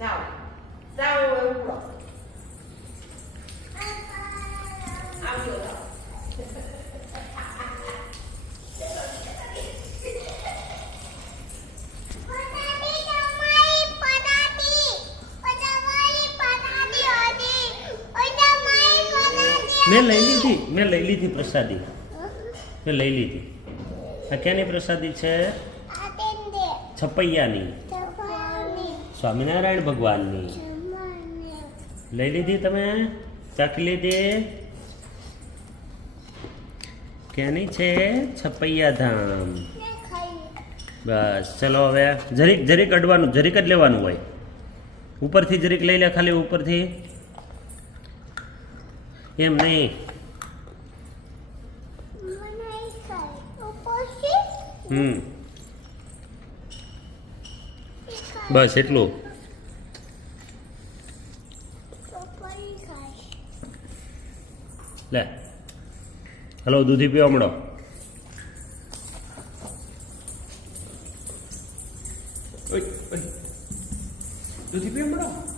જાઓ જાઓ એવું આવજો જાઓ મેં લઈ લીધી પ્રસાદી મેં લઈ લીધી આ ક્યાંની પ્રસાદી છે છપૈયાની સ્વામિનારાયણ ભગવાનની લઈ લીધી તમે ચાખી લીધી ક્યાંની છે છપૈયા ધામ બસ ચલો હવે જરીક જરીક અડવાનું જરીક જ લેવાનું હોય ઉપરથી જરીક લઈ લે ખાલી ઉપરથી એમ નહીં બસ એટલું લે હલો દૂધી પીવા મળો દૂધી પીવા મળો